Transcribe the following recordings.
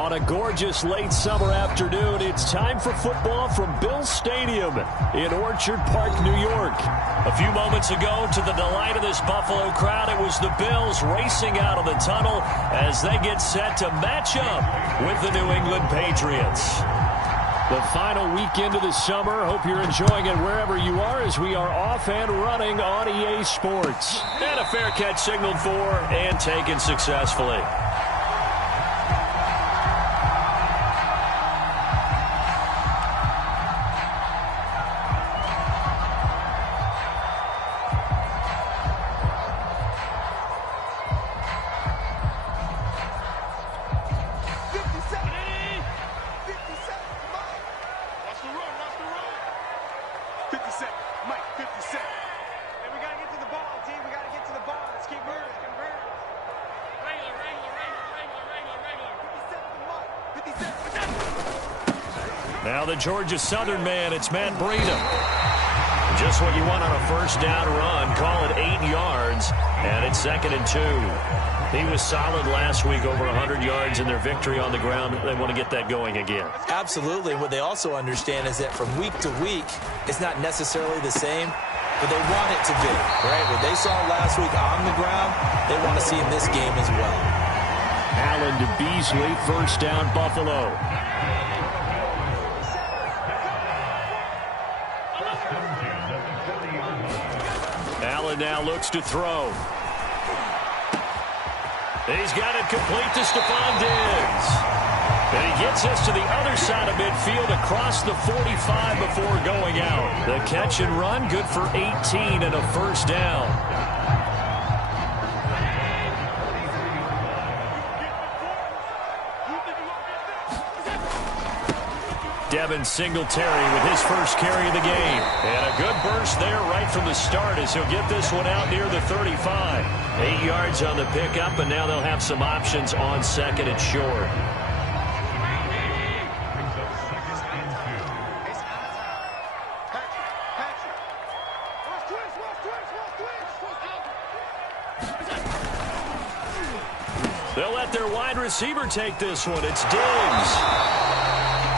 On a gorgeous late summer afternoon, it's time for football from Bill Stadium in Orchard Park, New York. A few moments ago, to the delight of this Buffalo crowd, it was the Bills racing out of the tunnel as they get set to match up with the New England Patriots. The final weekend of the summer. Hope you're enjoying it wherever you are as we are off and running on EA Sports. And a fair catch signaled for and taken successfully. Now the Georgia Southern man, it's Matt Breida. Just what you want on a first down run. Call it 8 yards, and it's 2nd and 2. He was solid last week, over 100 yards in their victory on the ground. They want to get that going again. Absolutely. What they also understand is that from week to week, it's not necessarily the same, but they want it to be, right? What they saw last week on the ground, they want to see in this game as well. Allen to Beasley, first down, Buffalo. Allen now looks to throw. He's got it complete to Stephon Diggs. And he gets us to the other side of midfield across the 45 before going out. The catch and run, good for 18 and a first down. Devin Singletary with his first carry of the game. And a good burst there right from the start as he'll get this one out near the 35. 8 yards on the pickup, and now they'll have some options on 2nd and short. They'll let their wide receiver take this one. It's Diggs.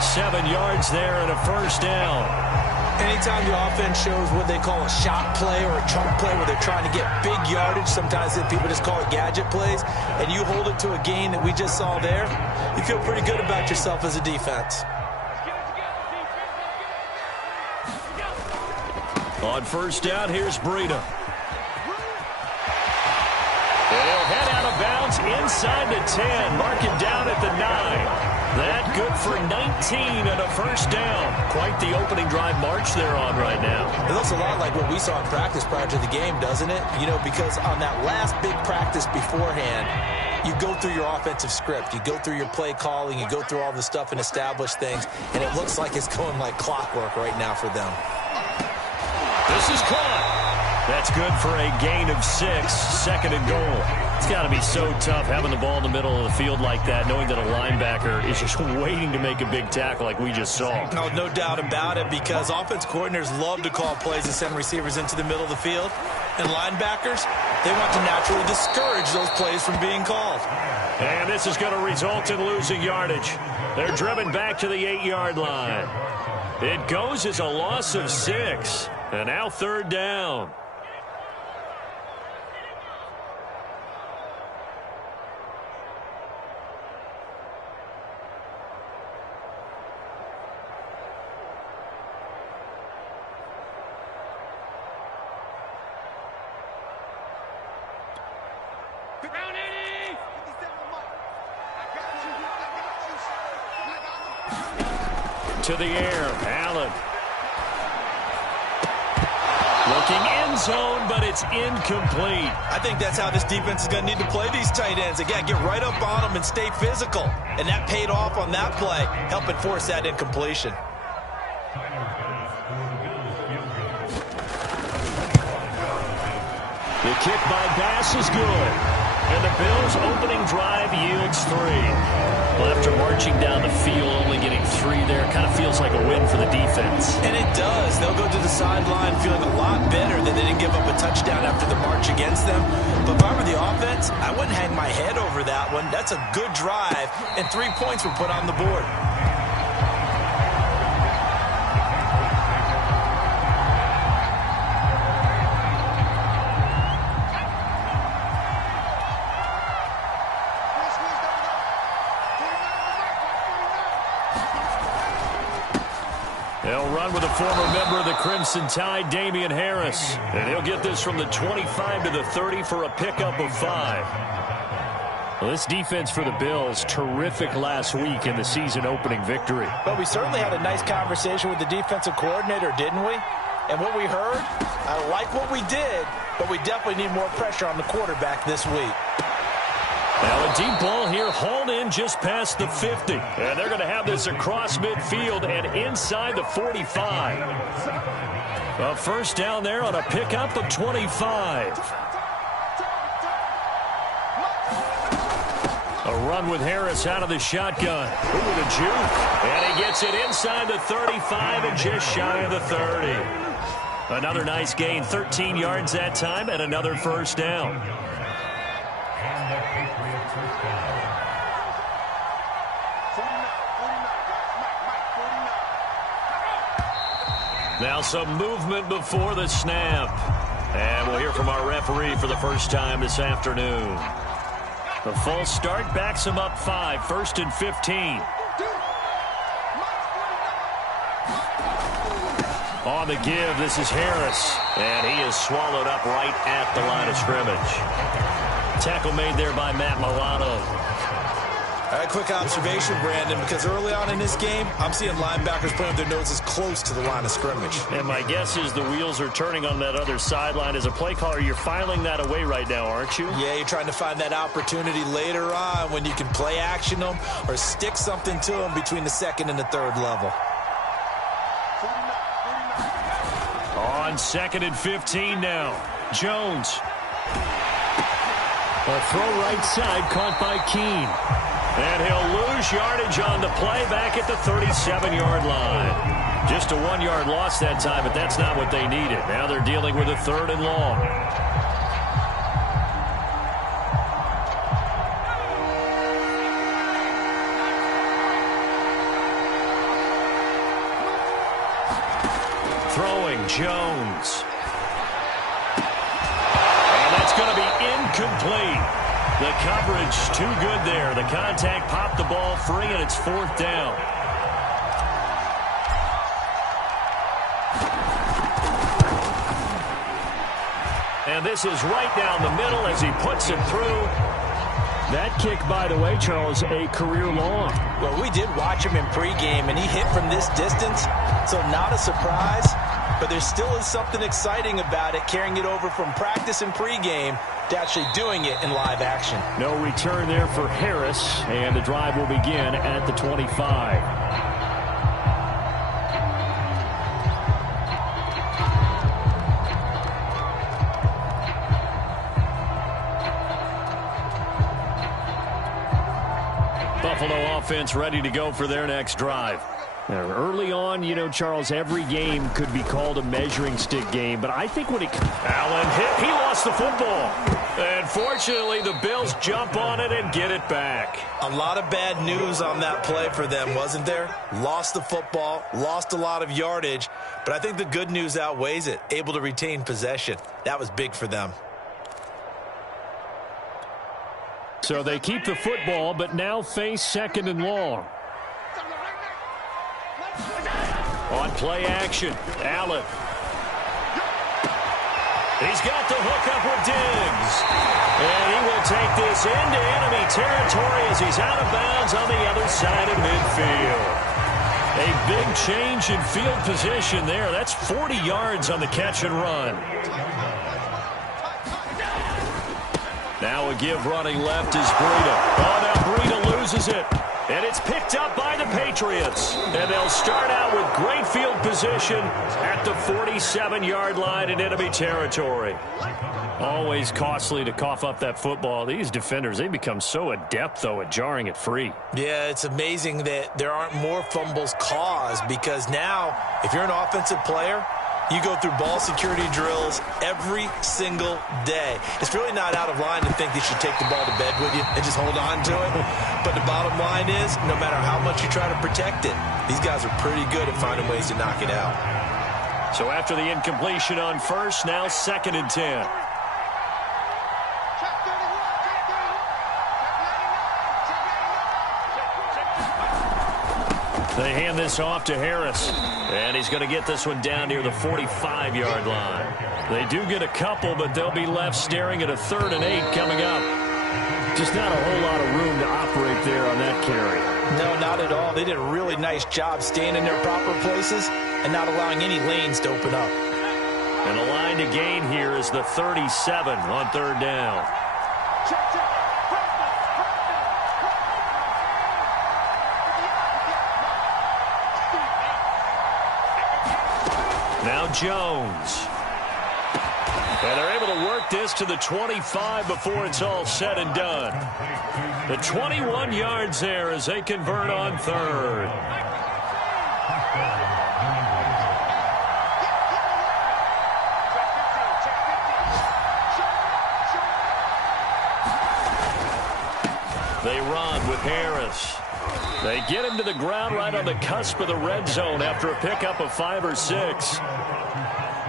7 yards there and a first down. Anytime the offense shows what they call a shot play or a chunk play where they're trying to get big yardage, sometimes people just call it gadget plays, and you hold it to a gain that we just saw there, you feel pretty good about yourself as a defense. On first down, here's Breida. And he'll head out of bounds inside the 10, mark him down at the 9. That good for 19 and a first down. Quite the opening drive march they're on right now. It looks a lot like what we saw in practice prior to the game, doesn't it? You know, because on that last big practice beforehand, you go through your offensive script. You go through your play calling. You go through all the stuff and establish things. And it looks like it's going like clockwork right now for them. This is caught. That's good for a gain of 6, 2nd and goal. It's got to be so tough having the ball in the middle of the field like that, knowing that a linebacker is just waiting to make a big tackle like we just saw. No doubt about it, because offense coordinators love to call plays and send receivers into the middle of the field. And linebackers, they want to naturally discourage those plays from being called. And this is going to result in losing yardage. They're driven back to the 8-yard line. It goes as a loss of 6. And now 3rd down. To the air, Allen. Looking end zone, but it's incomplete. I think that's how this defense is going to need to play these tight ends. Again, get right up on them and stay physical. And that paid off on that play, helping force that incompletion. The kick by Bass is good. And the Bills Bills' opening drive yields 3. Well, after marching down the field, only getting 3 there, kind of feels like a win for the defense. And it does. They'll go to the sideline feeling a lot better that they didn't give up a touchdown after the march against them. But if I were the offense, I wouldn't hang my head over that one. That's a good drive, and 3 points were put on the board. They'll run with a former member of the Crimson Tide, Damian Harris. And he'll get this from the 25 to the 30 for a pickup of 5. Well, this defense for the Bills, terrific last week in the season-opening victory. But we certainly had a nice conversation with the defensive coordinator, didn't we? And what we heard, I like what we did, but we definitely need more pressure on the quarterback this week. Now a deep ball here, hauled in just past the 50. And they're going to have this across midfield and inside the 45. A first down there on a pickup of 25. A run with Harris out of the shotgun. Ooh, the juke. And he gets it inside the 35 and just shy of the 30. Another nice gain, 13 yards that time, and another first down. Now some movement before the snap. And we'll hear from our referee for the first time this afternoon. The false start backs him up 5, 1st and 15. On the give, this is Harris. And he is swallowed up right at the line of scrimmage. Tackle made there by Matt Milano. All right, quick observation, Brandon, because early on in this game, I'm seeing linebackers playing with their noses close to the line of scrimmage. And my guess is the wheels are turning on that other sideline. As a play caller, you're filing that away right now, aren't you? Yeah, you're trying to find that opportunity later on when you can play action them or stick something to them between the 2nd and the 3rd level. On 2nd and 15 now. Jones. A throw right side caught by Keene. And he'll lose yardage on the play back at the 37-yard line. Just a 1-yard loss that time, but that's not what they needed. Now they're dealing with a 3rd and long. Throwing Jones. And that's going to be incomplete. The coverage too good there. The contact popped the ball free, and it's 4th down. And this is right down the middle as he puts it through. That kick, by the way, Charles, a career long. Well, we did watch him in pregame, and he hit from this distance, so not a surprise. But there still is something exciting about it, carrying it over from practice and pregame to actually doing it in live action. No return there for Harris, and the drive will begin at the 25. Buffalo offense ready to go for their next drive. Now, early on, you know, Charles, every game could be called a measuring stick game, but I think when it... Allen hit, he lost the football. And fortunately, the Bills jump on it and get it back. A lot of bad news on that play for them, wasn't there? Lost the football, lost a lot of yardage, but I think the good news outweighs it. Able to retain possession. That was big for them. So they keep the football, but now face 2nd and long. On play action, Allen. He's got the hookup with Diggs. And he will take this into enemy territory as he's out of bounds on the other side of midfield. A big change in field position there. That's 40 yards on the catch and run. Now a give running left is Breida. Oh, now Breida loses it. And it's picked up by the Patriots. And they'll start out with great field position at the 47-yard line in enemy territory. Always costly to cough up that football. These defenders, they become so adept, though, at jarring it free. Yeah, it's amazing that there aren't more fumbles caused, because now, if you're an offensive player, you go through ball security drills every single day. It's really not out of line to think that you take the ball to bed with you and just hold on to it. But the bottom line is, no matter how much you try to protect it, these guys are pretty good at finding ways to knock it out. So after the incompletion on first, now 2nd and 10. They hand this off to Harris, and he's going to get this one down near the 45-yard line. They do get a couple, but they'll be left staring at a 3rd and 8 coming up. Just not a whole lot of room to operate there on that carry. No, not at all. They did a really nice job staying in their proper places and not allowing any lanes to open up. And the line to gain here is the 37 on 3rd down. Now Jones. And they're able to work this to the 25 before it's all said and done. The 21 yards there as they convert on 3rd. They run with Harris. They get him to the ground right on the cusp of the red zone after a pickup of 5 or 6.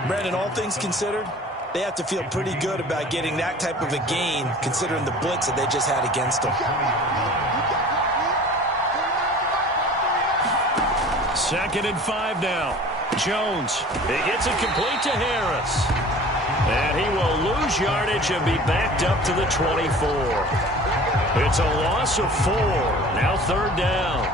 Brandon, all things considered, they have to feel pretty good about getting that type of a gain, considering the blitz that they just had against them. 2nd and 5 now. Jones, he gets it complete to Harris. And he will lose yardage and be backed up to the 24. It's a loss of 4. Now 3rd down.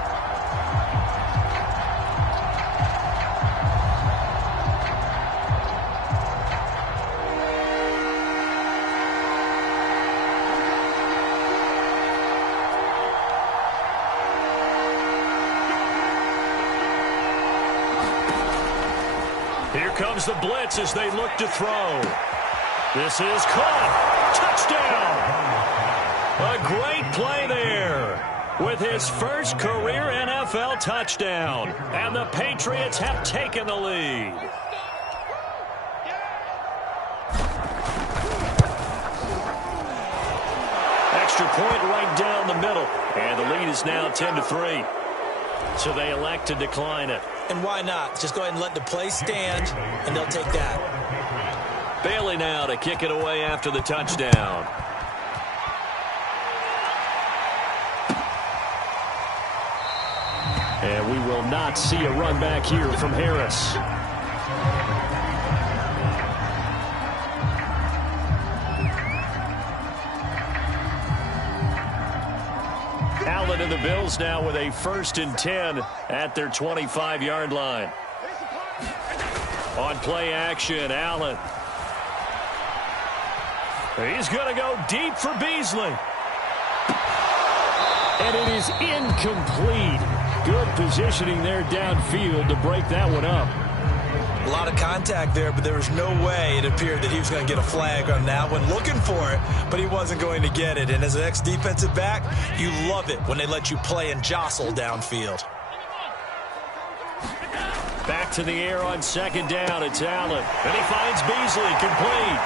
Here comes the blitz as they look to throw. This is caught. Touchdown. A great play there with his first career NFL touchdown. And the Patriots have taken the lead. Extra point right down the middle. And the lead is now 10-3. So they elect to decline it. And why not? Just go ahead and let the play stand, and they'll take that. Bailey now to kick it away after the touchdown. And we will not see a run back here from Harris. Allen and the Bills now with a 1st and 10 at their 25-yard line. On play action, Allen. He's going to go deep for Beasley. And it is incomplete. Good positioning there downfield to break that one up. A lot of contact there, but there was no way it appeared that he was going to get a flag on that one. Looking for it, but he wasn't going to get it. And as an ex-defensive back, you love it when they let you play and jostle downfield. Back to the air on 2nd down. It's Allen. And he finds Beasley complete.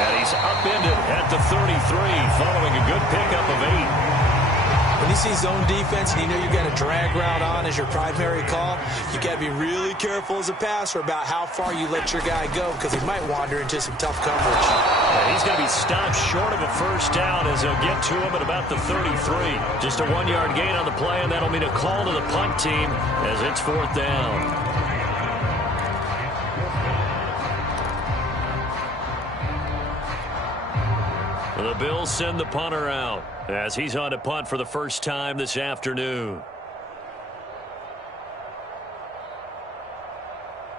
And he's upended at the 33 following a good pickup of 8. When you see zone defense and you know you've got a drag route on as your primary call, you got to be really careful as a passer about how far you let your guy go, because he might wander into some tough coverage. And he's going to be stopped short of a 1st down as they'll get to him at about the 33. Just a 1-yard gain on the play, and that'll mean a call to the punt team as it's 4th down. The Bills send the punter out as he's on to punt for the first time this afternoon.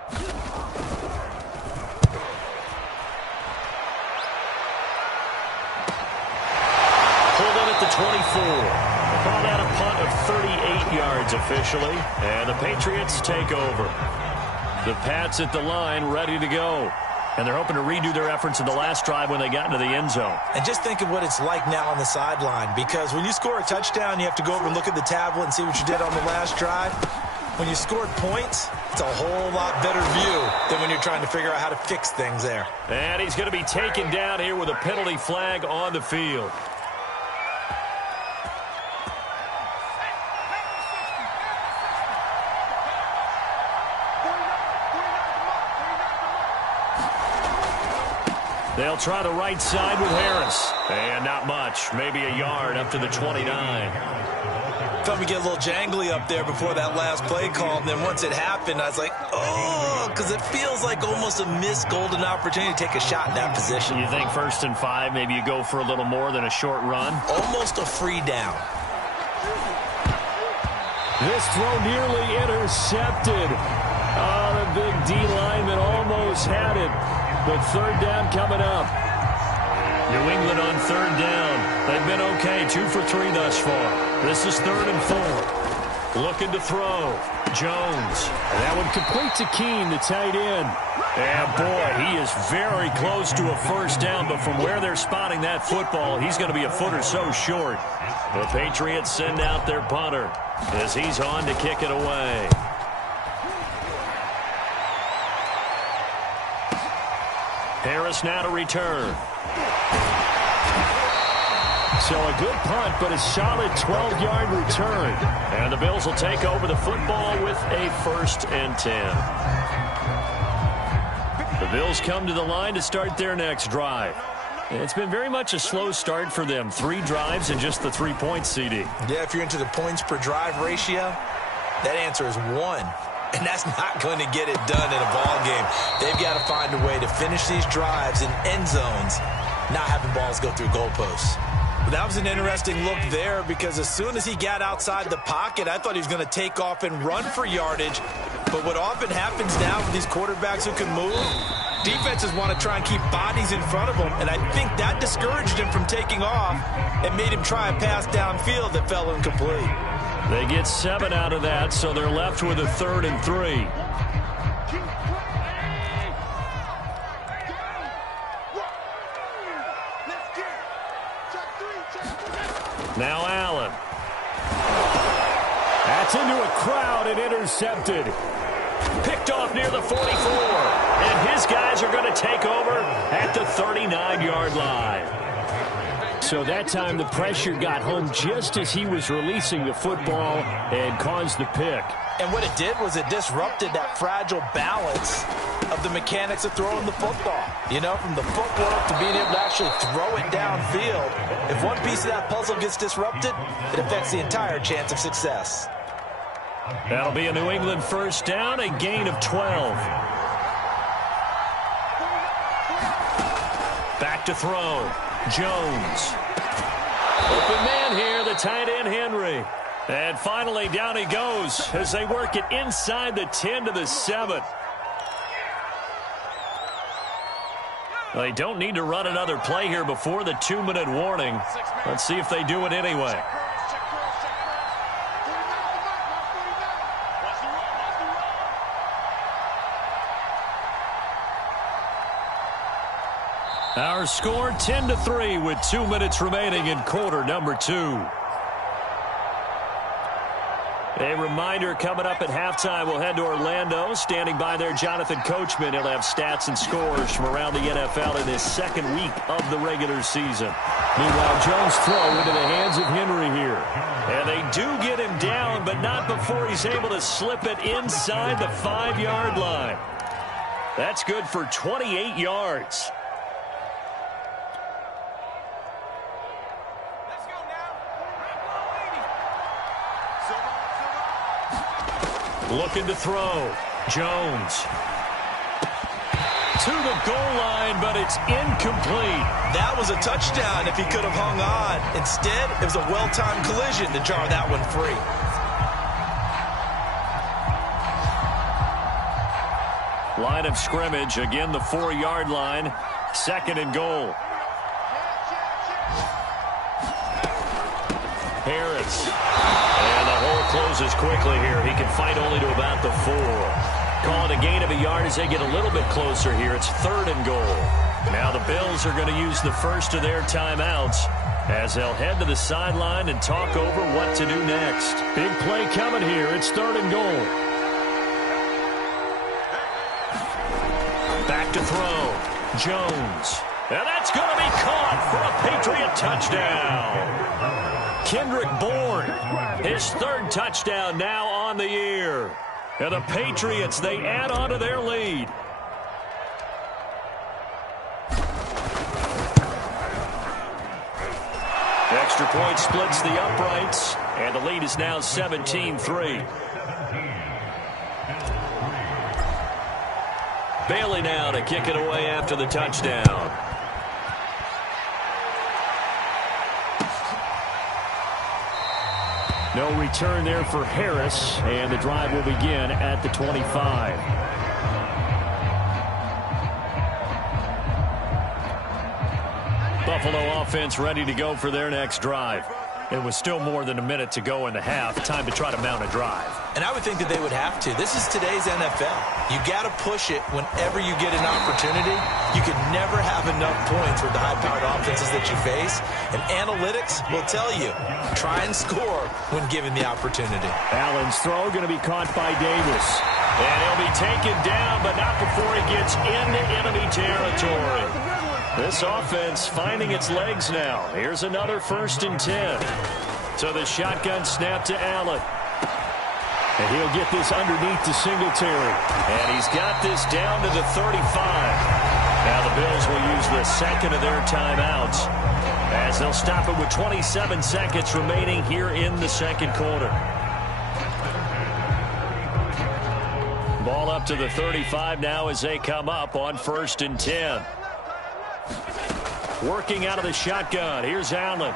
Pulled in at the 24. Call that a punt of 38 yards officially, and the Patriots take over. The Pats at the line, ready to go. And they're hoping to redo their efforts in the last drive when they got into the end zone. And just think of what it's like now on the sideline, because when you score a touchdown, you have to go over and look at the tablet and see what you did on the last drive. When you scored points, it's a whole lot better view than when you're trying to figure out how to fix things there. And he's going to be taken down here with a penalty flag on the field. They'll try the right side with Harris. And not much. Maybe a yard up to the 29. Thought we get a little jangly up there before that last play call. And then once it happened, I was like, oh, because it feels like almost a missed golden opportunity to take a shot in that position. You think 1st and 5, maybe you go for a little more than a short run? Almost a free down. This throw nearly intercepted. Oh, the big D lineman almost had it. But 3rd down coming up. New England on 3rd down. They've been okay, 2 for 3 thus far. This is 3rd and 4. Looking to throw. Jones. And that one complete to Keene, the tight end. And boy, he is very close to a 1st down, but from where they're spotting that football, he's going to be a foot or so short. The Patriots send out their punter as he's on to kick it away. Harris now to return. So a good punt, but a solid 12-yard return. And the Bills will take over the football with a 1st and 10. The Bills come to the line to start their next drive. It's been very much a slow start for them. 3 drives and just the 3 points, CD. Yeah, if you're into the points per drive ratio, that answer is 1. And that's not going to get it done in a ball game. They've got to find a way to finish these drives in end zones, not having balls go through goalposts. But that was an interesting look there, because as soon as he got outside the pocket, I thought he was going to take off and run for yardage. But what often happens now with these quarterbacks who can move, defenses want to try and keep bodies in front of them. And I think that discouraged him from taking off and made him try a pass downfield that fell incomplete. They get 7 out of that, so they're left with a 3rd and 3. Now Allen. That's into a crowd and intercepted. Picked off near the 44. And his guys are going to take over at the 39-yard line. So that time the pressure got home just as he was releasing the football and caused the pick. And what it did was it disrupted that fragile balance of the mechanics of throwing the football. You know, from the footwork to being able to actually throw it downfield. If one piece of that puzzle gets disrupted, it affects the entire chance of success. That'll be a New England 1st down, a gain of 12. Back to throw. Jones. Open man here, the tight end Henry. And finally down he goes as they work it inside the 10 to the 7. They don't need to run another play here before the 2-minute warning. Let's see if they do it anyway. Our score 10-3 with 2 minutes remaining in quarter number 2. A reminder, coming up at halftime, we'll head to Orlando. Standing by there, Jonathan Coachman. He'll have stats and scores from around the NFL in his 2nd week of the regular season. Meanwhile, Jones' throw into the hands of Henry here. And they do get him down, but not before he's able to slip it inside the 5-yard line. That's good for 28 yards. Looking to throw. Jones. To the goal line, but it's incomplete. That was a touchdown if he could have hung on. Instead, it was a well-timed collision to jar that one free. Line of scrimmage, again the 4-yard line. 2nd and goal. Harris. And the hole closes quickly here. He can fight only to about the 4. Call it a gain of a yard as they get a little bit closer here. It's 3rd and goal. Now the Bills are going to use the first of their timeouts as they'll head to the sideline and talk over what to do next. Big play coming here. It's 3rd and goal. Back to throw. Jones. And that's going to be caught for a Patriot touchdown. Kendrick Bourne, his 3rd touchdown now on the year. And the Patriots, they add on to their lead. Extra point splits the uprights, and the lead is now 17-3. Bailey now to kick it away after the touchdown. No return there for Harris, and the drive will begin at the 25. Buffalo offense ready to go for their next drive. It was still more than a minute to go in the half. Time to try to mount a drive. And I would think that they would have to. This is today's NFL. You got to push it whenever you get an opportunity. You can never have enough points with the high-powered offenses that you face. And analytics will tell you, try and score when given the opportunity. Allen's throw going to be caught by Davis. And he'll be taken down, but not before he gets into enemy territory. This offense finding its legs now. Here's another 1st and 10. So the shotgun snap to Allen. And he'll get this underneath to Singletary. And he's got this down to the 35. Now the Bills will use the 2nd of their timeouts as they'll stop it with 27 seconds remaining here in the 2nd quarter. Ball up to the 35 now as they come up on 1st and 10. Working out of the shotgun. Here's Allen.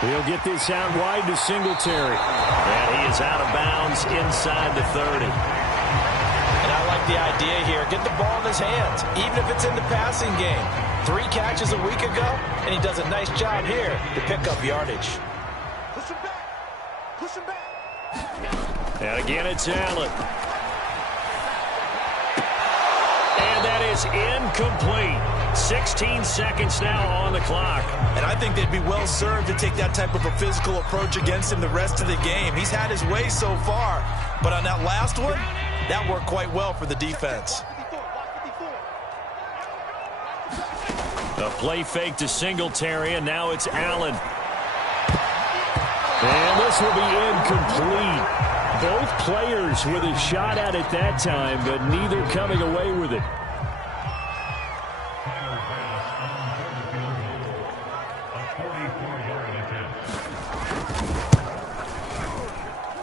He'll get this out wide to Singletary. And he is out of bounds inside the 30. And I like the idea here. Get the ball in his hands, even if it's in the passing game. 3 catches a week ago, and he does a nice job here to pick up yardage. Push him back. Push him back. And again, it's Allen. And that is incomplete. 16 seconds now on the clock. And I think they'd be well served to take that type of a physical approach against him the rest of the game. He's had his way so far, but on that last one, that worked quite well for the defense. A play fake to Singletary, and now it's Allen. And this will be incomplete. Both players with a shot at it that time, but neither coming away with it.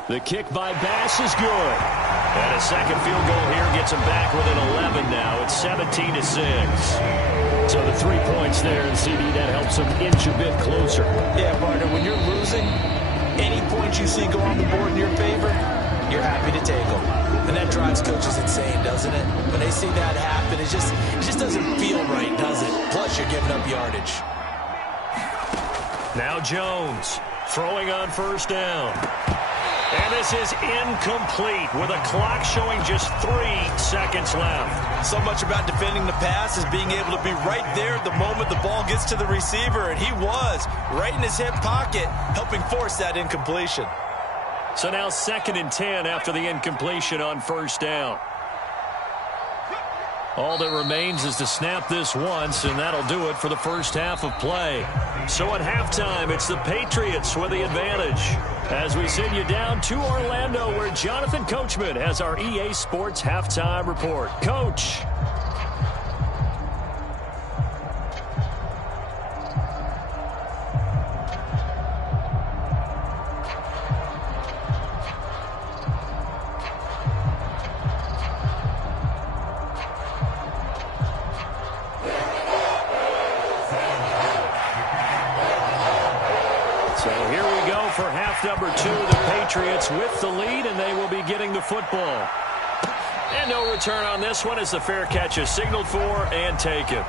The kick by Bass is good. And a second field goal here gets him back within 11 now. It's 17-6. So the 3 points there, and CD, that helps him inch a bit closer. Yeah, partner, when you're losing, any points you see go on the board in your favor, you're happy to take them. And that drives coaches insane, doesn't it? When they see that happen, it just doesn't feel right, does it? Plus, you're giving up yardage. Now Jones throwing on 1st down. And this is incomplete with a clock showing just 3 seconds left. So much about defending the pass is being able to be right there at the moment the ball gets to the receiver. And he was right in his hip pocket, helping force that incompletion. So now 2nd and 10 after the incompletion on 1st down. All that remains is to snap this once, and that'll do it for the first half of play. So at halftime, it's the Patriots with the advantage. As we send you down to Orlando, where Jonathan Coachman has our EA Sports Halftime Report. Coach. For half number 2, the Patriots with the lead, and they will be getting the football. And no return on this one as the fair catch is signaled for and taken.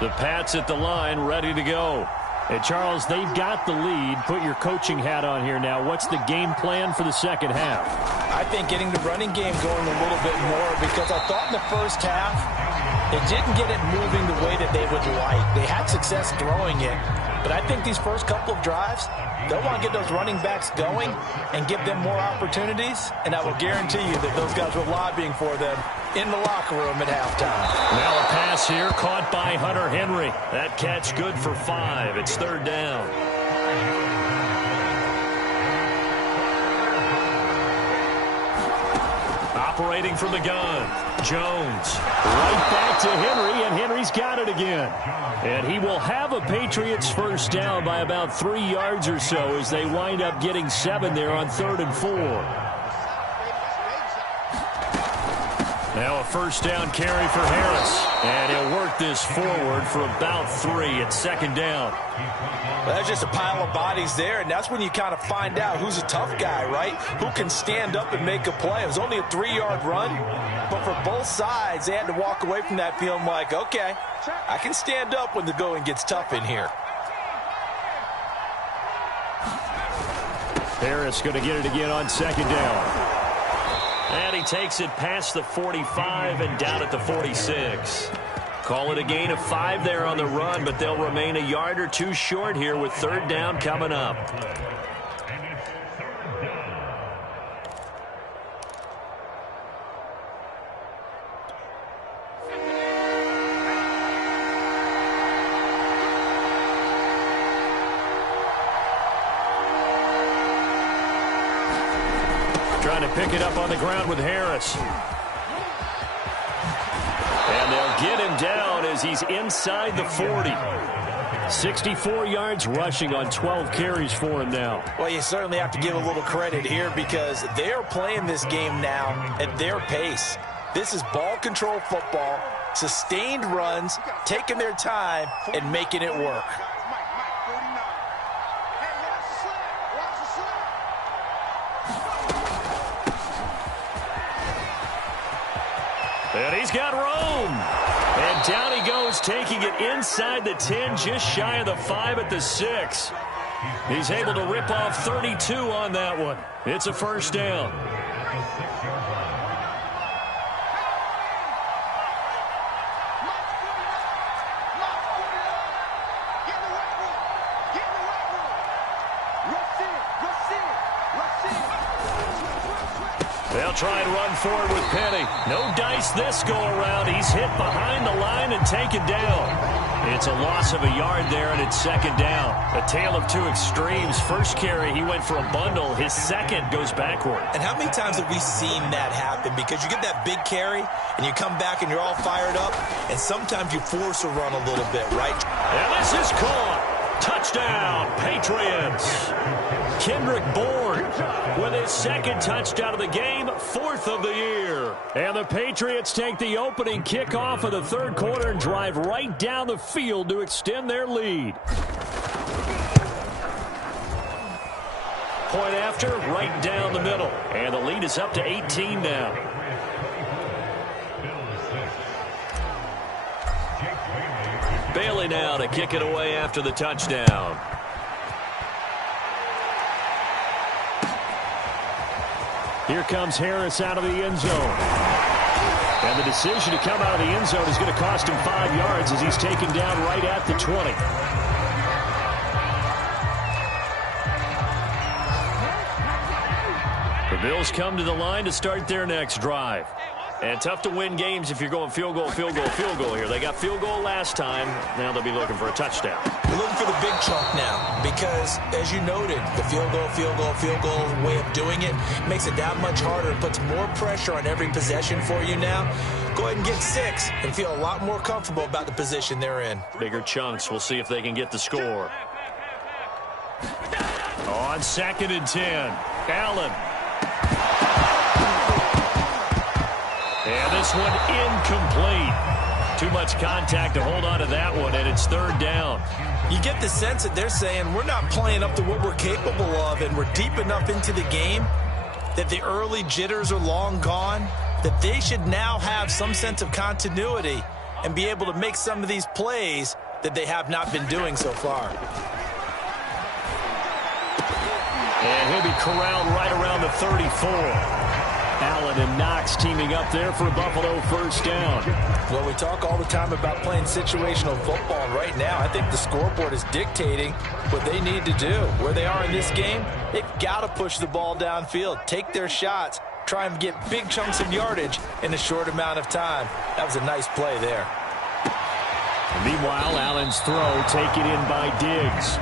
The Pats at the line, ready to go. Hey, Charles, they've got the lead. Put your coaching hat on here now. What's the game plan for the second half? I think getting the running game going a little bit more, because I thought in the first half they didn't get it moving the way that they would like. They had success throwing it, but I think these first couple of drives, they'll want to get those running backs going and give them more opportunities, and I will guarantee you that those guys were lobbying for them in the locker room at halftime. Now a pass here caught by Hunter Henry. That catch good for 5. It's third down. Operating from the gun, Jones. Right back to Henry, and Henry's got it again. And he will have a Patriots first down by about 3 yards or so as they wind up getting 7 there on 3rd and 4. Now a first down carry for Harris. And he'll work this forward for about 3 at second down. Well, that's just a pile of bodies there, and that's when you kind of find out who's a tough guy, right? Who can stand up and make a play. It was only a 3-yard run, but for both sides, they had to walk away from that feeling like, okay, I can stand up when the going gets tough in here. Harris going to get it again on second down. And he takes it past the 45 and down at the 46. Call it a gain of 5 there on the run, but they'll remain a yard or 2 short here with third down coming up. Trying to pick it up on the ground with Harris. And they'll get him down as he's inside the 40. 64 yards rushing on 12 carries for him now. Well, you certainly have to give a little credit here because they're playing this game now at their pace. This is ball control football, sustained runs, taking their time, and making it work. And he's got room. And down he goes, taking it inside the 10, just shy of the 5 at the 6. He's able to rip off 32 on that one. It's a first down. They'll try and run forward with Penny. No dice this go-around. He's hit behind the line and taken down. It's a loss of a yard there, and it's second down. A tale of 2 extremes. First carry, he went for a bundle. His second goes backward. And how many times have we seen that happen? Because you get that big carry, and you come back and you're all fired up, and sometimes you force a run a little bit, right? And this is caught. Touchdown, Patriots. Kendrick Bourne with his second touchdown of the game, 4th of the year. And the Patriots take the opening kickoff of the third quarter and drive right down the field to extend their lead. Point after, right down the middle. And the lead is up to 18 now. Bailey now to kick it away after the touchdown. Here comes Harris out of the end zone. And the decision to come out of the end zone is going to cost him 5 yards as he's taken down right at the 20. The Bills come to the line to start their next drive. And tough to win games if you're going field goal, field goal, field goal here. They got field goal last time. Now they'll be looking for a touchdown. We're looking for the big chunk now because, as you noted, the field goal, field goal, field goal way of doing it makes it that much harder. It puts more pressure on every possession for you now. Go ahead and get 6 and feel a lot more comfortable about the position they're in. Bigger chunks. We'll see if they can get the score. On 2nd and 10, Allen. And this one incomplete. Too much contact to hold on to that one, and it's third down. You get the sense that they're saying we're not playing up to what we're capable of, and we're deep enough into the game that the early jitters are long gone, that they should now have some sense of continuity and be able to make some of these plays that they have not been doing so far. And he'll be corralled right around the 34. Allen and Knox teaming up there for a Buffalo first down. Well, we talk all the time about playing situational football, and right now I think the scoreboard is dictating what they need to do. Where they are in this game, they've got to push the ball downfield, take their shots, try and get big chunks of yardage in a short amount of time. That was a nice play there. Meanwhile, Allen's throw taken in by Diggs.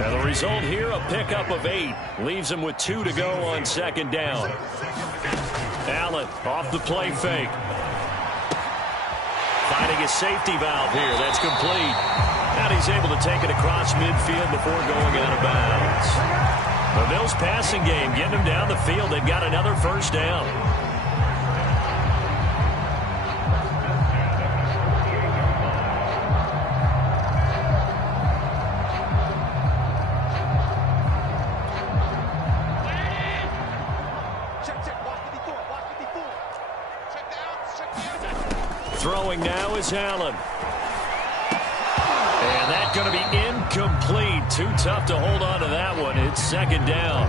Now the result here, a pickup of 8. Leaves him with 2 to go on second down. Allen off the play fake. Finding a safety valve here. That's complete. And he's able to take it across midfield before going out of bounds. The Bills passing game getting them down the field. They've got another first down. Throwing now is Allen. And that's going to be incomplete. Too tough to hold on to that one. It's second down.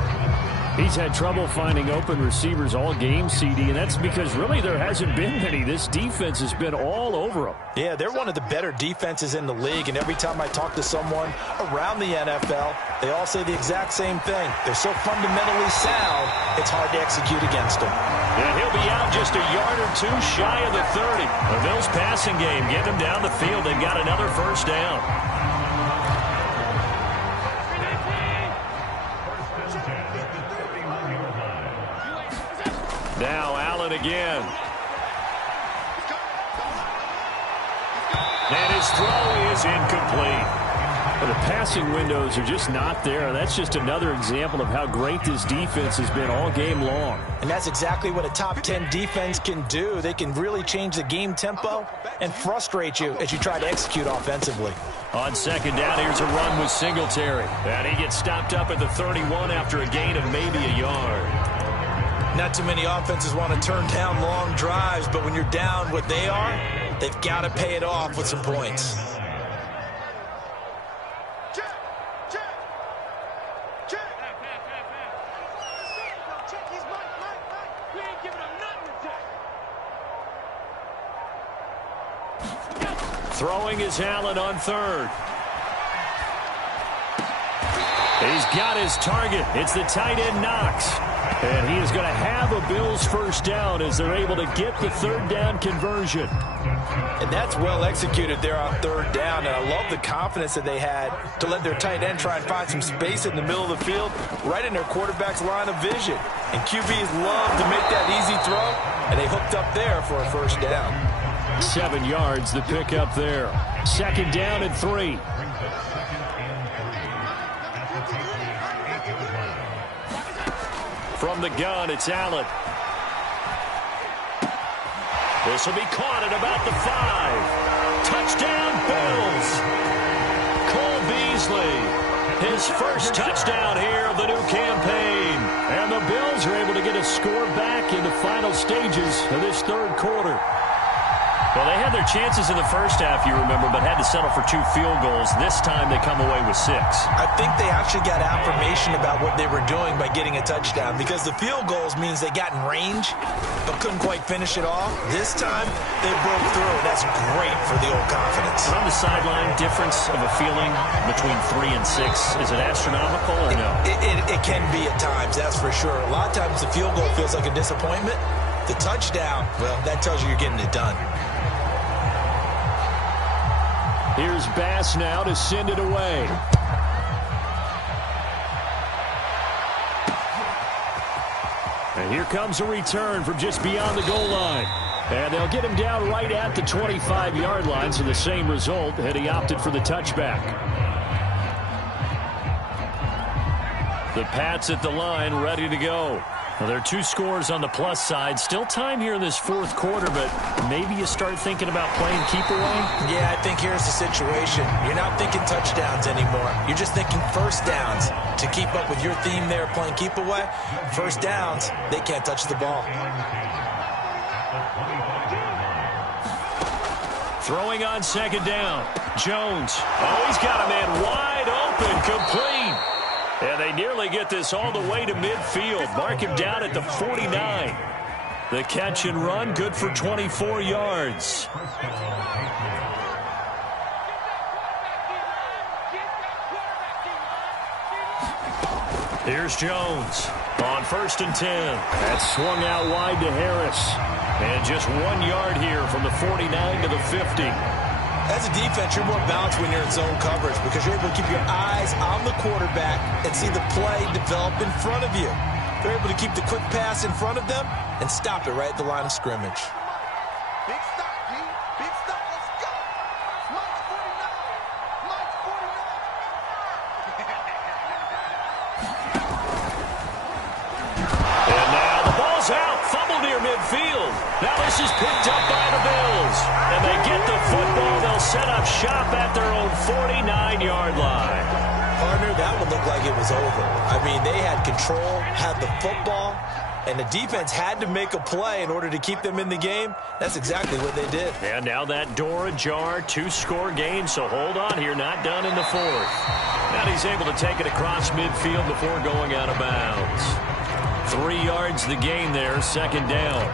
He's had trouble finding open receivers all game, CD, and that's because really there hasn't been many. This defense has been all over them. Yeah, they're one of the better defenses in the league, and every time I talk to someone around the NFL, they all say the exact same thing. They're so fundamentally sound, it's hard to execute against them. And he'll be out just a yard or two shy of the 30. The Bills passing game getting them down the field. They've got another first down. Now Allen again. And his throw is incomplete. Well, the passing windows are just not there. That's just another example of how great this defense has been all game long. And that's exactly what a top 10 defense can do. They can really change the game tempo and frustrate you as you try to execute offensively. On second down, here's a run with Singletary. And he gets stopped up at the 31 after a gain of maybe a yard. Not too many offenses want to turn down long drives, but when you're down what they are, they've got to pay it off with some points. Throwing is Allen on third. He's got his target. It's the tight end Knox. And he is going to have a Bills first down as they're able to get the third down conversion. And that's well executed there on third down. And I love the confidence that they had to let their tight end try and find some space in the middle of the field, right in their quarterback's line of vision. And QBs love to make that easy throw, and they hooked up there for a first down. 7 yards, the pickup there. Second down and 3. From the gun, it's Allen. This will be caught at about the 5. Touchdown, Bills. Cole Beasley, his first touchdown here of the new campaign. And the Bills are able to get a score back in the final stages of this third quarter. Well, they had their chances in the first half, you remember, but had to settle for 2 field goals. This time they come away with 6. I think they actually got affirmation about what they were doing by getting a touchdown, because the field goals means they got in range but couldn't quite finish it off. This time they broke through, and that's great for the old confidence. On the sideline, difference of a feeling between 3 and 6, is it astronomical or no? It can be at times, that's for sure. A lot of times the field goal feels like a disappointment. The touchdown, well, that tells you you're getting it done. Here's Bass now to send it away. And here comes a return from just beyond the goal line. And they'll get him down right at the 25-yard line, so the same result had he opted for the touchback. The Pats at the line, ready to go. Well, there are 2 scores on the plus side. Still time here in this fourth quarter, but maybe you start thinking about playing keep away? Yeah, I think here's the situation. You're not thinking touchdowns anymore. You're just thinking first downs. To keep up with your theme there, playing keep away, first downs, they can't touch the ball. Throwing on second down. Jones. Oh, he's got a man wide open. Complete. And they nearly get this all the way to midfield. Mark him down at the 49. The catch and run, good for 24 yards. Here's Jones on 1st and 10. That's swung out wide to Harris. And just 1 yard here from the 49 to the 50. As a defense, you're more balanced when you're in zone coverage because you're able to keep your eyes on the quarterback and see the play develop in front of you. They're able to keep the quick pass in front of them and stop it right at the line of scrimmage. Big stop, D. Big stop. Let's go. Mike's 49. Mike's 49. And now the ball's out. Fumble near midfield. Now this is picked up by the Bills. And they get the football. They'll set up shop at their own 49-yard line. Partner, that would look like it was over. I mean, they had control, had the football, and the defense had to make a play in order to keep them in the game. That's exactly what they did. And now that door ajar, 2-score game, so hold on here, not done in the 4th. Now he's able to take it across midfield before going out of bounds. 3 yards the gain there, 2nd down.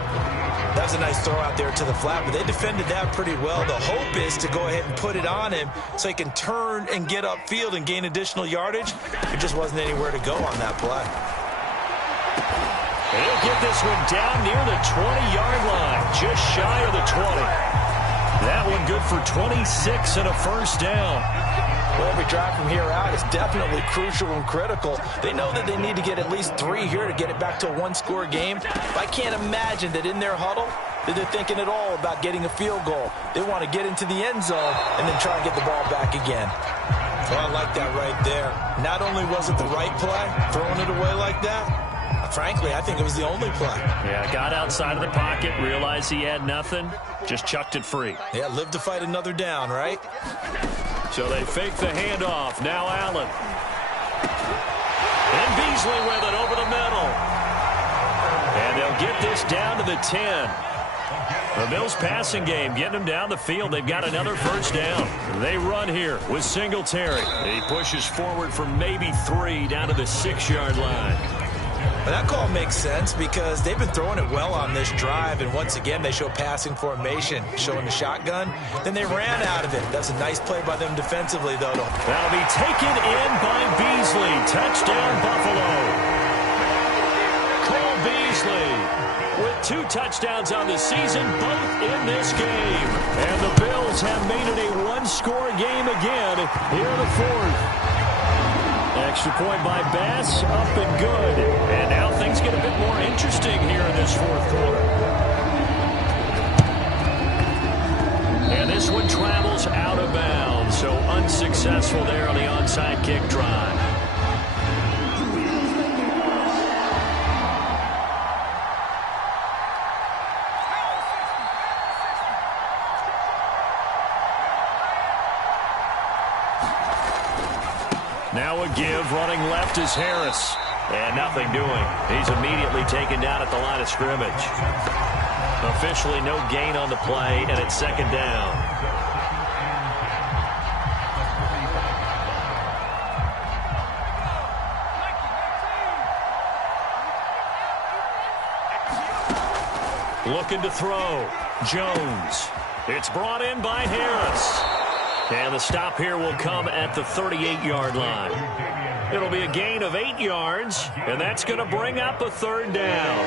That was a nice throw out there to the flat, but they defended that pretty well. The hope is to go ahead and put it on him so he can turn and get upfield and gain additional yardage. It just wasn't anywhere to go on that play. He'll get this one down near the 20-yard line, just shy of the 20. That one good for 26 and a 1st down. Well, every drive from here out is definitely crucial and critical. They know that they need to get at least 3 here to get it back to a 1-score game. I can't imagine that in their huddle that they're thinking at all about getting a field goal. They want to get into the end zone and then try and get the ball back again. Well, I like that right there. Not only was it the right play, throwing it away like that, frankly, I think it was the only play. Yeah, got outside of the pocket, realized he had nothing, just chucked it free. Yeah, live to fight another down, right? So they fake the handoff. Now Allen. And Beasley with it over the middle. And they'll get this down to the 10. The Bills passing game, getting them down the field. They've got another 1st down. They run here with Singletary. He pushes forward for maybe 3 down to the 6-yard line. Well, that call makes sense because they've been throwing it well on this drive, and once again they show passing formation, showing the shotgun. Then they ran out of it. That's a nice play by them defensively, though. That'll be taken in by Beasley. Touchdown, Buffalo. Cole Beasley with 2 touchdowns on the season, both in this game. And the Bills have made it a 1-score game again here in the 4th. Extra point by Bass, up and good. And now things get a bit more interesting here in this 4th quarter. And this one travels out of bounds, so unsuccessful there on the onside kick drive. Now a give, running left is Harris. And nothing doing. He's immediately taken down at the line of scrimmage. Officially no gain on the play, and it's 2nd down. Looking to throw. Jones. It's brought in by Harris. And the stop here will come at the 38-yard line. It'll be a gain of 8 yards, and that's going to bring up a 3rd down.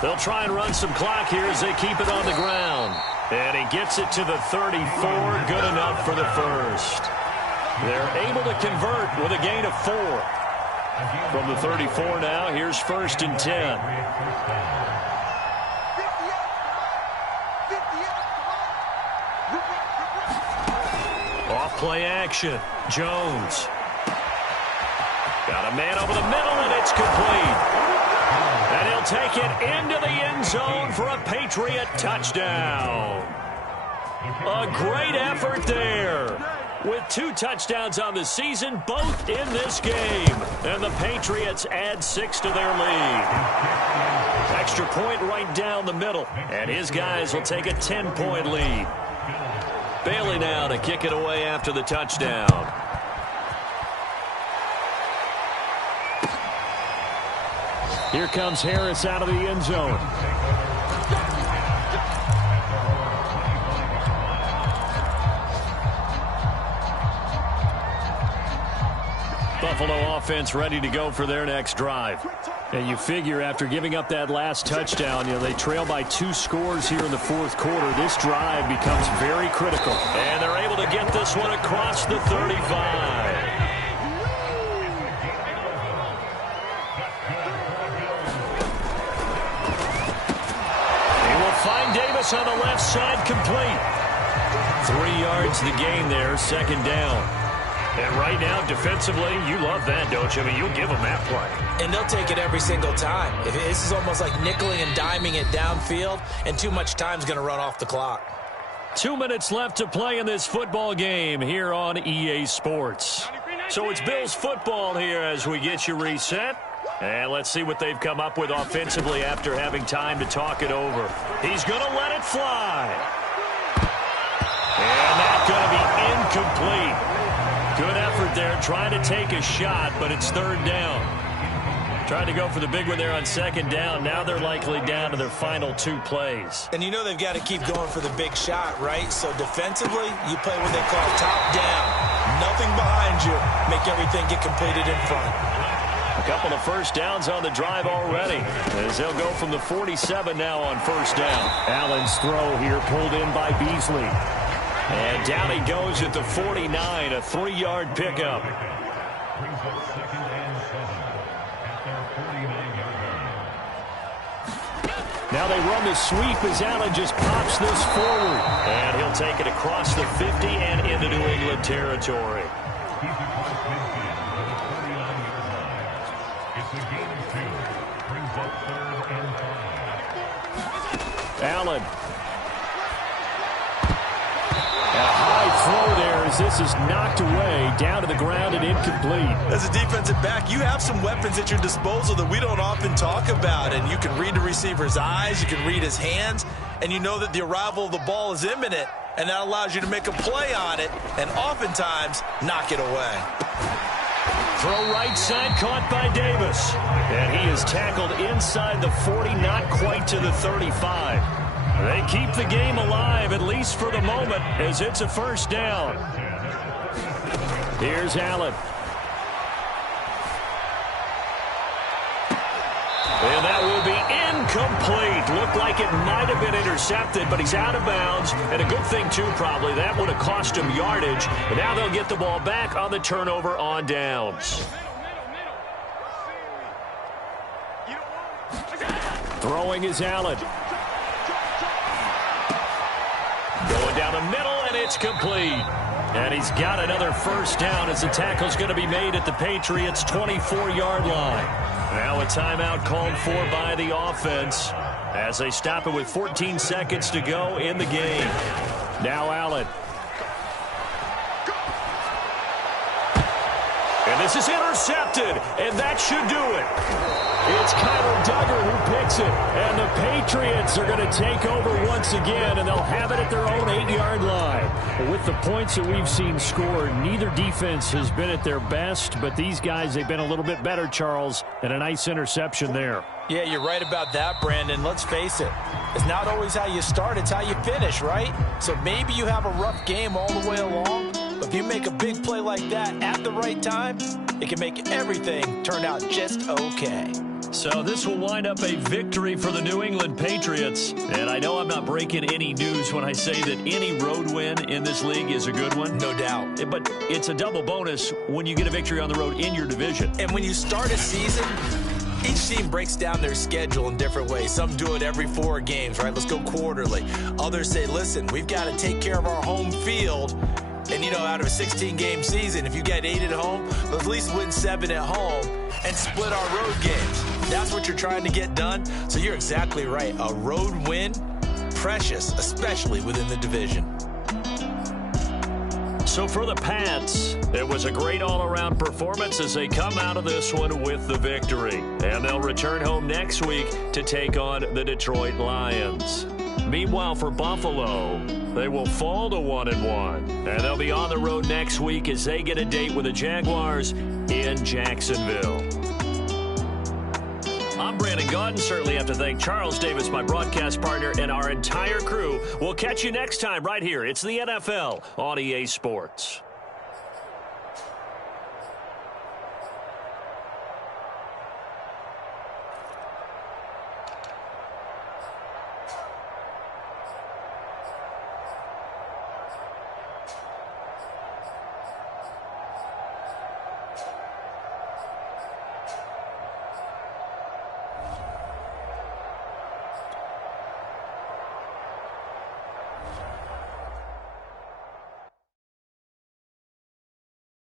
They'll try and run some clock here as they keep it on the ground. And he gets it to the 34, good enough for the 1st. They're able to convert with a gain of 4. From the 34 now, here's 1st and 10. Off play action. Jones. Got a man over the middle, and it's complete. And he'll take it into the end zone for a Patriot touchdown. A great effort there. with 2 touchdowns on the season, both in this game. And the Patriots add 6 to their lead. Extra point right down the middle. And his guys will take a 10-point lead. Bailey now to kick it away after the touchdown. Here comes Harris out of the end zone. Buffalo offense ready to go for their next drive. And you figure after giving up that last touchdown, they trail by 2 scores here in the 4th quarter. This drive becomes very critical. And they're able to get this one across the 35. He will find Davis on the left side, complete. 3 yards the gain there, 2nd down. And right now, defensively, you love that, don't you? I mean, you'll give them that play. And they'll take it every single time. This is almost like nickeling and diming it downfield, and too much time's going to run off the clock. 2 minutes left to play in this football game here on EA Sports. So it's Bills football here as we get you reset. And let's see what they've come up with offensively after having time to talk it over. He's going to let it fly. And that's going to be incomplete. Good effort there, trying to take a shot, but it's 3rd down. Tried to go for the big one there on 2nd down. Now they're likely down to their final 2 plays. And you know they've got to keep going for the big shot, right? So defensively, you play what they call top down. Nothing behind you. Make everything get completed in front. A couple of 1st downs on the drive already, as they'll go from the 47 now on 1st down. Allen's throw here pulled in by Beasley. And down he goes at the 49, a 3-yard pickup. Now they run the sweep as Allen just pops this forward. And he'll take it across the 50 and into New England territory. Allen. And a high throw there as this is knocked away, down to the ground and incomplete. As a defensive back, you have some weapons at your disposal that we don't often talk about. And you can read the receiver's eyes, you can read his hands, and you know that the arrival of the ball is imminent, and that allows you to make a play on it and oftentimes knock it away. Throw right side, caught by Davis. And he is tackled inside the 40, not quite to the 35. They keep the game alive, at least for the moment, as it's a 1st down. Here's Allen. And that will be incomplete. Looked like it might have been intercepted, but he's out of bounds. And a good thing, too, probably. That would have cost him yardage. And now they'll get the ball back on the turnover on downs. Throwing is Allen. Going down the middle, and it's complete. And he's got another 1st down as the tackle's going to be made at the Patriots' 24-yard line. Now a timeout called for by the offense as they stop it with 14 seconds to go in the game. Now Allen. And this is intercepted, and that should do it. It's Kyler Duggar who picks it, and the Patriots are going to take over once again, and they'll have it at their own 8-yard line. But with the points that we've seen scored, neither defense has been at their best, but these guys, they've been a little bit better, Charles, and a nice interception there. Yeah, you're right about that, Brandon. Let's face it. It's not always how you start, it's how you finish, right? So maybe you have a rough game all the way along, but if you make a big play like that at the right time, it can make everything turn out just okay. So this will wind up a victory for the New England Patriots. And I know I'm not breaking any news when I say that any road win in this league is a good one. No doubt. But it's a double bonus when you get a victory on the road in your division. And when you start a season, each team breaks down their schedule in different ways. Some do it every 4 games, right? Let's go quarterly. Others say, listen, we've got to take care of our home field. And, out of a 16-game season, if you get 8 at home, let's at least win 7 at home and split our road games. That's what you're trying to get done. So you're exactly right. A road win, precious, especially within the division. So for the Pats, it was a great all-around performance as they come out of this one with the victory. And they'll return home next week to take on the Detroit Lions. Meanwhile, for Buffalo, they will fall to 1-1. And they'll be on the road next week as they get a date with the Jaguars in Jacksonville. I'm Brandon Gaudin. Certainly have to thank Charles Davis, my broadcast partner, and our entire crew. We'll catch you next time right here. It's the NFL on EA Sports.